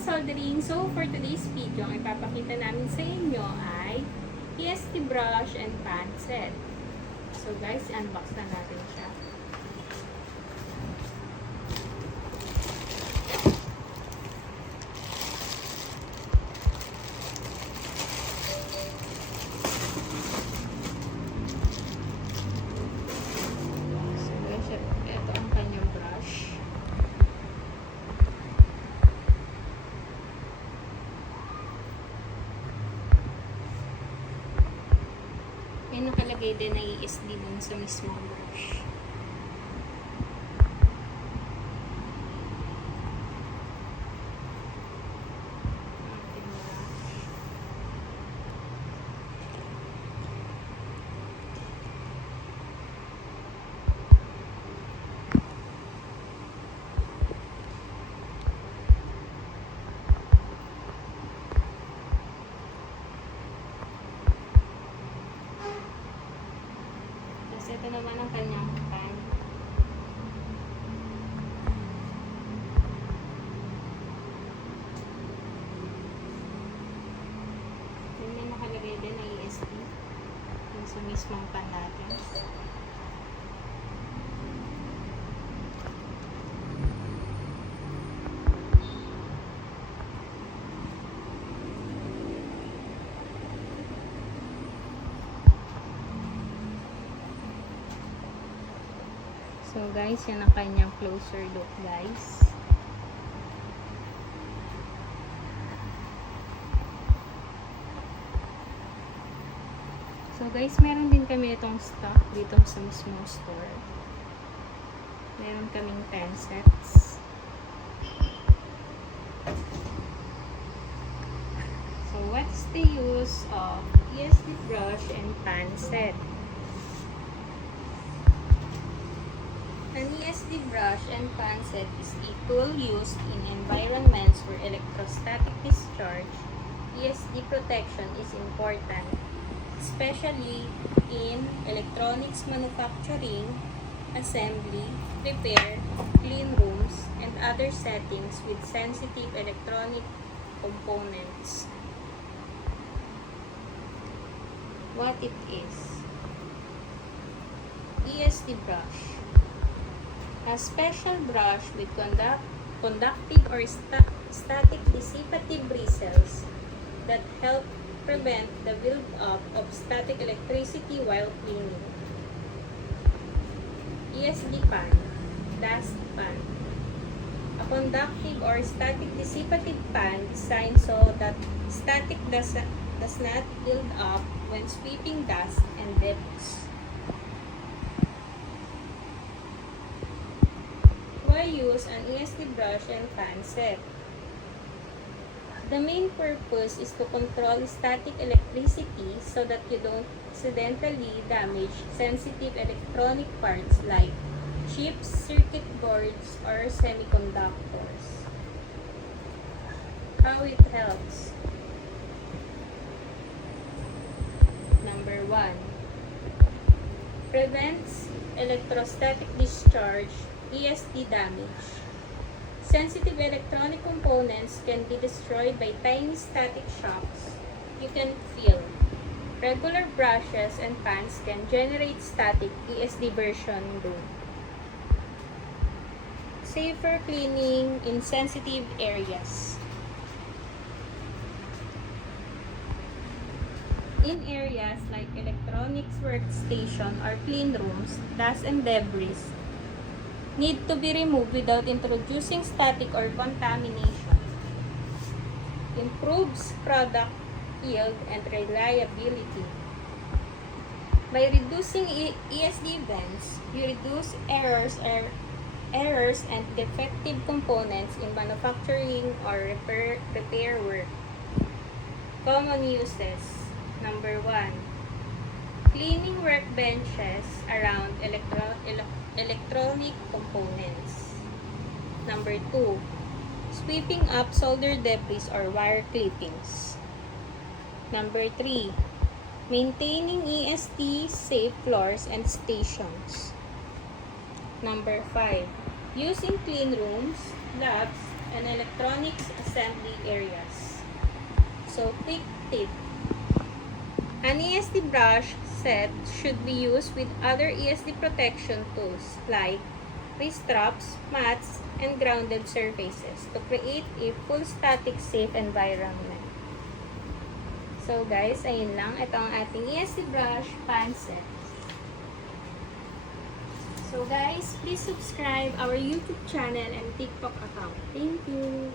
ka-soldering. So, for today's video, ang ipapakita namin sa inyo ay ESD brush and pan set. So, guys, unbox na natin siya. So, guys, ito ang kanyang brush. May nakalagay din na ESD dun sa mismong brush. Ating brush. Ito naman ang kanyang pan. May nakalagay din na ESD yung sa mismong pan natin. So guys, yan ang kanyang closer look, guys. So guys, meron din kami itong stock dito sa mismong store. Meron kaming 10 sets. So what's the use of ESD brush and pan set? An ESD brush and pan set is a tool used in environments where electrostatic discharge, ESD protection is important, especially in electronics manufacturing, assembly, repair, clean rooms, and other settings with sensitive electronic components. What it is? ESD brush. A special brush with conductive or static dissipative bristles that help prevent the build-up of static electricity while cleaning. ESD pan, dust pan. A conductive or static dissipative pan designed so that static does not build up when sweeping dust and debris. Use an ESD brush and pan set. The main purpose is to control static electricity so that you don't accidentally damage sensitive electronic parts like chips, circuit boards, or semiconductors. How it helps? Number 1. Prevents electrostatic discharge, ESD damage. Sensitive electronic components can be destroyed by tiny static shocks you can feel. Regular brushes and pans can generate static, ESD version do. Safer cleaning in sensitive areas. In areas like electronics workstation or clean rooms, dust and debris need to be removed without introducing static or contamination. Improves product yield and reliability. By reducing ESD events, you reduce errors and defective components in manufacturing or repair work. Common uses. Number 1. Cleaning workbenches around electronic components. Number 2. Sweeping up solder debris or wire clippings. Number 3. Maintaining ESD safe floors and stations. Number 5. Use in clean rooms, labs, and electronics assembly areas. So, quick tip. An ESD brush set should be used with other ESD protection tools like wrist straps, mats, and grounded surfaces to create a full static safe environment. So guys, ayun lang. Ito ang ating ESD brush pan set. So guys, please subscribe our YouTube channel and TikTok account. Thank you!